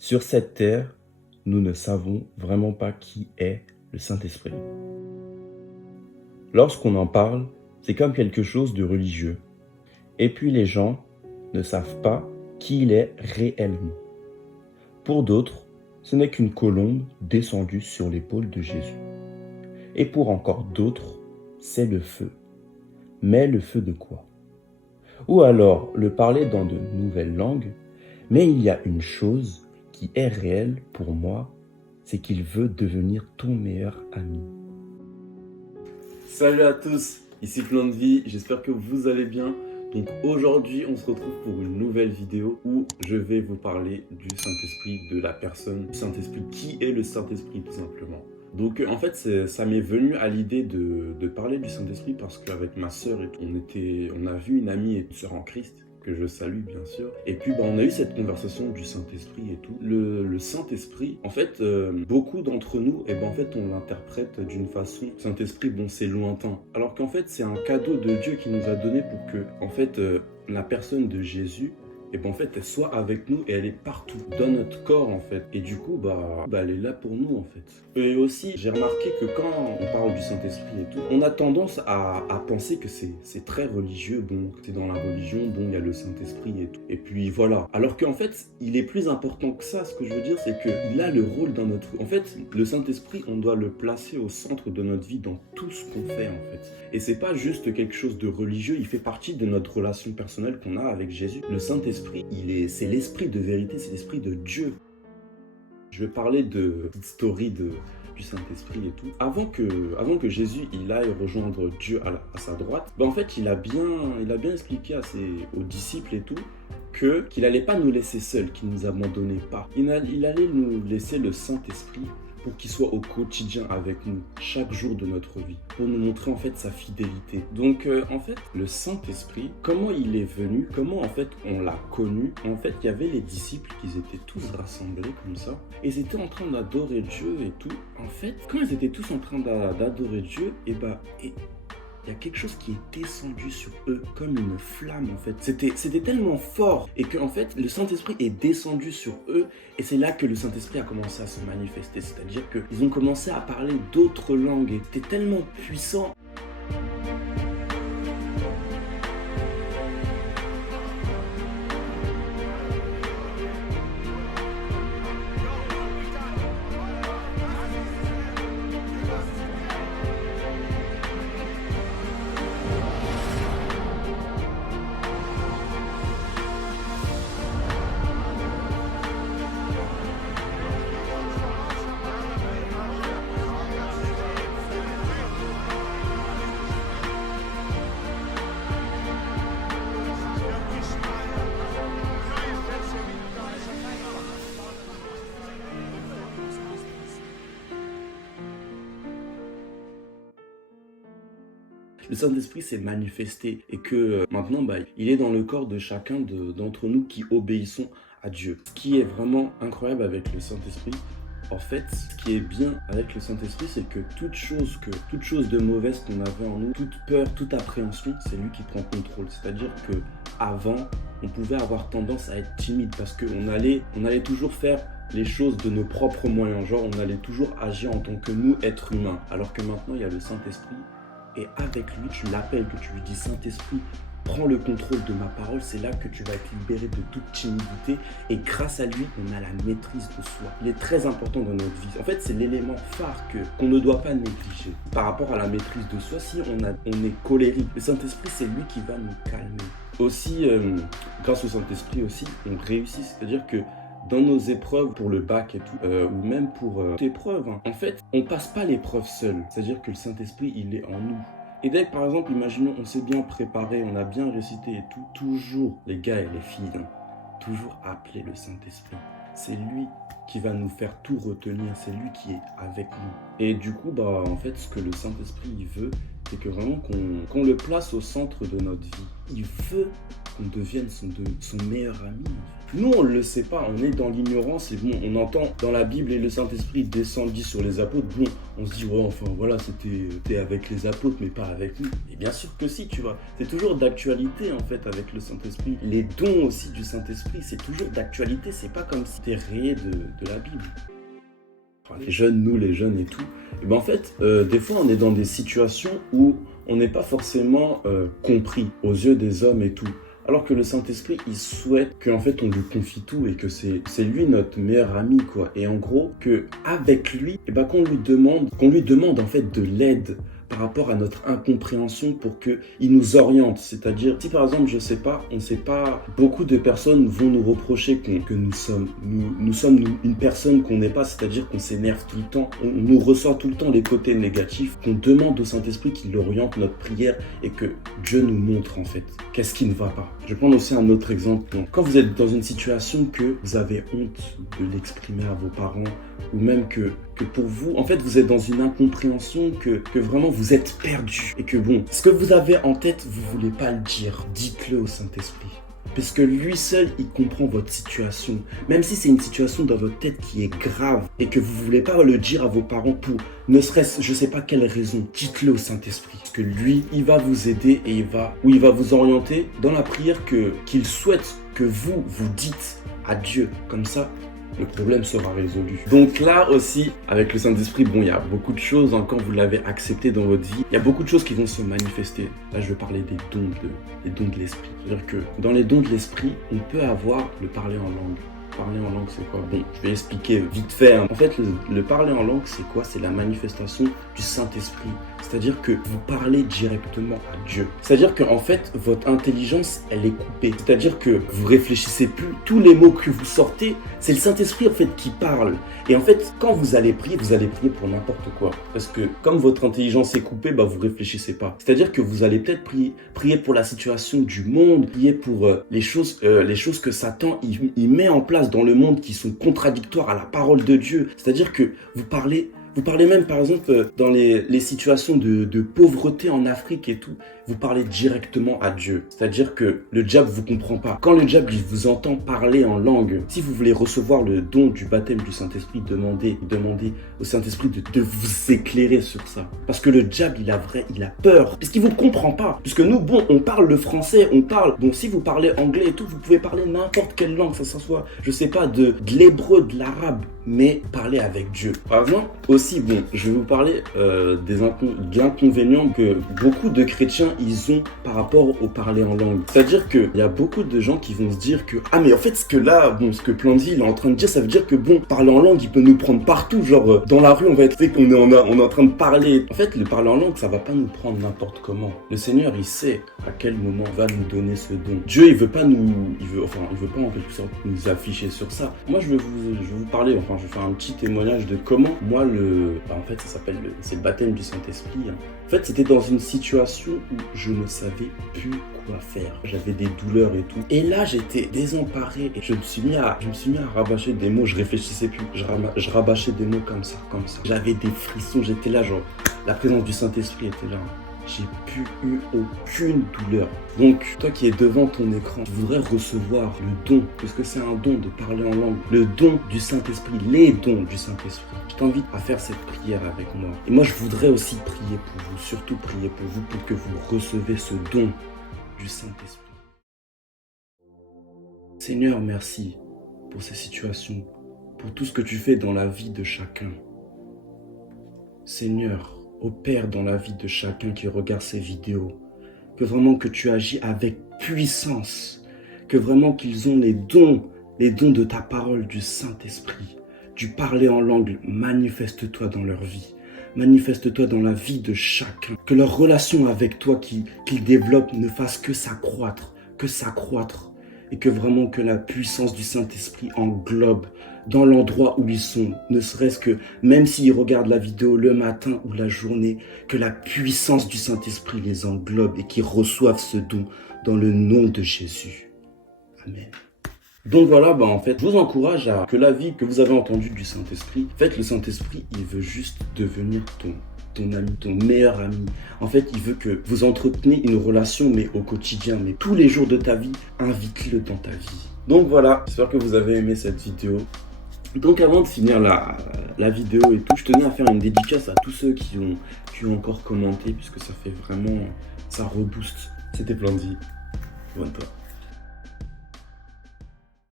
Sur cette terre, nous ne savons vraiment pas qui est le Saint-Esprit. Lorsqu'on en parle, c'est comme quelque chose de religieux. Et puis les gens ne savent pas qui il est réellement. Pour d'autres, ce n'est qu'une colombe descendue sur l'épaule de Jésus. Et pour encore d'autres, c'est le feu. Mais le feu de quoi? Ou alors le parler dans de nouvelles langues, mais il y a une chose qui est réelle pour moi, c'est qu'il veut devenir ton meilleur ami. Salut à tous, ici Plan de Vie, j'espère que vous allez bien. Donc aujourd'hui, on se retrouve pour une nouvelle vidéo où je vais vous parler du Saint-Esprit, de la personne du Saint-Esprit. Qui est le Saint-Esprit tout simplement? Donc en fait, ça m'est venu à l'idée de parler du Saint-Esprit parce qu'avec ma sœur, on a vu une amie et une sœur en Christ, que je salue bien sûr. Et puis on a eu cette conversation du Saint-Esprit et tout. Le Saint-Esprit, en fait, beaucoup d'entre nous, en fait, on l'interprète d'une façon. Saint-Esprit, bon, c'est lointain. Alors qu'en fait, c'est un cadeau de Dieu qui nous a donné pour que, en fait, la personne de Jésus, en fait, elle soit avec nous et elle est partout, dans notre corps en fait. Et du coup, elle est là pour nous en fait. Et aussi, j'ai remarqué que quand on parle du Saint-Esprit et tout, on a tendance à penser que c'est très religieux. Bon, c'est dans la religion, bon, il y a le Saint-Esprit et tout. Et puis voilà. Alors qu'en fait, il est plus important que ça. Ce que je veux dire, c'est qu'il a le rôle dans notre... En fait, le Saint-Esprit, on doit le placer au centre de notre vie dans tout ce qu'on fait en fait. Et c'est pas juste quelque chose de religieux, il fait partie de notre relation personnelle qu'on a avec Jésus. Le Saint-Esprit, c'est l'esprit de vérité, c'est l'esprit de Dieu. Je vais parler de story du Saint-Esprit et tout. Avant que Jésus il aille rejoindre Dieu à sa droite, en fait il a bien expliqué aux disciples et tout qu'il n'allait pas nous laisser seuls, qu'il ne nous abandonnait pas. Il allait nous laisser le Saint-Esprit pour qu'il soit au quotidien avec nous, chaque jour de notre vie, pour nous montrer en fait sa fidélité. Donc en fait, le Saint-Esprit, comment il est venu, comment en fait on l'a connu, en fait il y avait les disciples qui étaient tous rassemblés comme ça, et ils étaient en train d'adorer Dieu et tout. En fait, quand ils étaient tous en train d'adorer Dieu, il y a quelque chose qui est descendu sur eux comme une flamme en fait. C'était tellement fort et que en fait le Saint-Esprit est descendu sur eux et c'est là que le Saint-Esprit a commencé à se manifester. C'est-à-dire qu'ils ont commencé à parler d'autres langues et c'était tellement puissant. Le Saint-Esprit s'est manifesté et que maintenant, il est dans le corps de chacun d'entre nous qui obéissons à Dieu. Ce qui est vraiment incroyable avec le Saint-Esprit, en fait, ce qui est bien avec le Saint-Esprit, c'est que toute chose de mauvaise qu'on avait en nous, toute peur, toute appréhension, c'est lui qui prend contrôle. C'est-à-dire que avant, on pouvait avoir tendance à être timide parce qu'on allait toujours faire les choses de nos propres moyens. Genre, on allait toujours agir en tant que nous, êtres humains. Alors que maintenant, il y a le Saint-Esprit. Et avec lui, tu l'appelles, que tu lui dis Saint-Esprit, prends le contrôle de ma parole, c'est là que tu vas être libéré de toute timidité. Et grâce à lui, on a la maîtrise de soi. Il est très important dans notre vie. En fait, c'est l'élément phare qu'on ne doit pas négliger. Par rapport à la maîtrise de soi, si on est colérique, le Saint-Esprit, c'est lui qui va nous calmer. Aussi, grâce au Saint-Esprit aussi, on réussit. C'est-à-dire que dans nos épreuves pour le bac et tout, ou même pour toute épreuve, en fait, on passe pas l'épreuve seul. C'est-à-dire que le Saint-Esprit, il est en nous. Et dès que, par exemple, imaginons, on s'est bien préparé, on a bien récité et tout, toujours, les gars et les filles, toujours appeler le Saint-Esprit. C'est lui qui va nous faire tout retenir, c'est lui qui est avec nous. Et du coup, en fait, ce que le Saint-Esprit, il veut, c'est que vraiment qu'on le place au centre de notre vie. Il veut qu'on devienne son meilleur ami, en fait. Nous, on ne le sait pas, on est dans l'ignorance et bon, on entend dans la Bible et le Saint-Esprit descendit sur les apôtres. Bon, on se dit, ouais, enfin voilà, c'était avec les apôtres, mais pas avec nous. Et bien sûr que si, tu vois. C'est toujours d'actualité en fait avec le Saint-Esprit. Les dons aussi du Saint-Esprit, c'est toujours d'actualité. C'est pas comme si c'était rayé de la Bible. Enfin, les jeunes, nous les jeunes et tout. Et ben en fait, des fois, on est dans des situations où on n'est pas forcément compris aux yeux des hommes et tout. Alors que le Saint-Esprit, il souhaite qu'en fait on lui confie tout et que c'est lui notre meilleur ami, quoi. Et en gros, qu'avec lui, et ben qu'on lui demande en fait de l'aide par rapport à notre incompréhension pour qu'il nous oriente. C'est-à-dire, si par exemple, je sais pas, on sait pas, beaucoup de personnes vont nous reprocher que nous sommes une personne qu'on n'est pas, c'est-à-dire qu'on s'énerve tout le temps, on nous ressort tout le temps les côtés négatifs, qu'on demande au Saint-Esprit qu'il oriente notre prière et que Dieu nous montre en fait qu'est-ce qui ne va pas. Je prends aussi un autre exemple. Quand vous êtes dans une situation que vous avez honte de l'exprimer à vos parents, ou même que pour vous, en fait, vous êtes dans une incompréhension, que vraiment vous êtes perdu. Et que bon, ce que vous avez en tête, vous ne voulez pas le dire. Dites-le au Saint-Esprit. Parce que lui seul, il comprend votre situation. Même si c'est une situation dans votre tête qui est grave et que vous ne voulez pas le dire à vos parents pour ne serait-ce, je ne sais pas quelle raison, dites-le au Saint-Esprit. Parce que lui, il va vous aider et il va vous orienter dans la prière qu'il souhaite que vous dites à Dieu. Comme ça, le problème sera résolu. Donc là aussi, avec le Saint-Esprit, bon, il y a beaucoup de choses, hein, quand vous l'avez accepté dans votre vie, il y a beaucoup de choses qui vont se manifester. Là, je vais parler des dons de l'Esprit. C'est-à-dire que dans les dons de l'Esprit, on peut avoir le parler en langue. Parler en langue, c'est quoi? Bon, je vais expliquer vite fait. En fait, le parler en langue, c'est quoi? C'est la manifestation du Saint-Esprit. C'est-à-dire que vous parlez directement à Dieu. C'est-à-dire qu'en fait, votre intelligence, elle est coupée. C'est-à-dire que vous réfléchissez plus. Tous les mots que vous sortez, c'est le Saint-Esprit en fait qui parle. Et en fait, quand vous allez prier pour n'importe quoi. Parce que comme votre intelligence est coupée, bah, vous réfléchissez pas. C'est-à-dire que vous allez peut-être prier pour la situation du monde, prier pour les choses que Satan il met en place dans le monde qui sont contradictoires à la parole de Dieu. C'est-à-dire que vous parlez même, par exemple, dans les situations de pauvreté en Afrique et tout, vous parlez directement à Dieu. C'est-à-dire que le diable ne vous comprend pas. Quand le diable il vous entend parler en langue, si vous voulez recevoir le don du baptême du Saint-Esprit, demandez au Saint-Esprit de vous éclairer sur ça. Parce que le diable, il a peur. Parce qu'il ne vous comprend pas. Puisque nous, bon, on parle le français, bon, si vous parlez anglais et tout, vous pouvez parler n'importe quelle langue, ça soit, je sais pas, de l'hébreu, de l'arabe, mais parler avec Dieu. Par exemple, aussi, bon, je vais vous parler de l'inconvénient que beaucoup de chrétiens ils ont par rapport au parler en langue. C'est-à-dire qu'il y a beaucoup de gens qui vont se dire que ah mais en fait ce que Plan de Vie il est en train de dire, ça veut dire que bon, parler en langue il peut nous prendre partout, genre dans la rue on va être fait qu'on est en train de parler. En fait le parler en langue ça va pas nous prendre n'importe comment. Le Seigneur il sait à quel moment va nous donner ce don. Dieu il veut pas en quelque sorte nous afficher sur ça. Moi je vais vous parler, je vais faire un petit témoignage de comment moi en fait c'est le baptême du Saint-Esprit. Hein. En fait c'était dans une situation où je ne savais plus quoi faire. J'avais des douleurs et tout. Et là, j'étais désemparé et je me suis mis à rabâcher des mots. Je réfléchissais plus. Je rabâchais des mots comme ça. J'avais des frissons. J'étais là, genre, la présence du Saint-Esprit était là. J'ai plus eu aucune douleur. Donc, toi qui es devant ton écran, tu voudrais recevoir le don, parce que c'est un don de parler en langue, le don du Saint-Esprit, les dons du Saint-Esprit. Je t'invite à faire cette prière avec moi. Et moi, je voudrais aussi prier pour vous, surtout prier pour vous, pour que vous recevez ce don du Saint-Esprit. Seigneur, merci pour ces situations, pour tout ce que tu fais dans la vie de chacun. Seigneur, opère dans la vie de chacun qui regarde ces vidéos. Que vraiment que tu agis avec puissance. Que vraiment qu'ils ont les dons de ta parole, du Saint-Esprit. Du parler en langue, manifeste-toi dans leur vie. Manifeste-toi dans la vie de chacun. Que leur relation avec toi qu'ils développent ne fasse que s'accroître. Et que vraiment que la puissance du Saint-Esprit englobe dans l'endroit où ils sont, ne serait-ce que, même s'ils regardent la vidéo le matin ou la journée, que la puissance du Saint-Esprit les englobe et qu'ils reçoivent ce don dans le nom de Jésus. Amen. Donc voilà, en fait, je vous encourage à que la vie que vous avez entendue du Saint-Esprit, en fait, le Saint-Esprit, il veut juste devenir ton ami, ton meilleur ami. En fait, il veut que vous entreteniez une relation, mais au quotidien, mais tous les jours de ta vie, invite-le dans ta vie. Donc voilà, j'espère que vous avez aimé cette vidéo. Donc avant de finir la vidéo et tout, je tenais à faire une dédicace à tous ceux qui ont encore commenté, puisque ça fait vraiment, ça rebooste. C'était Plan de Vie. Bonne toi.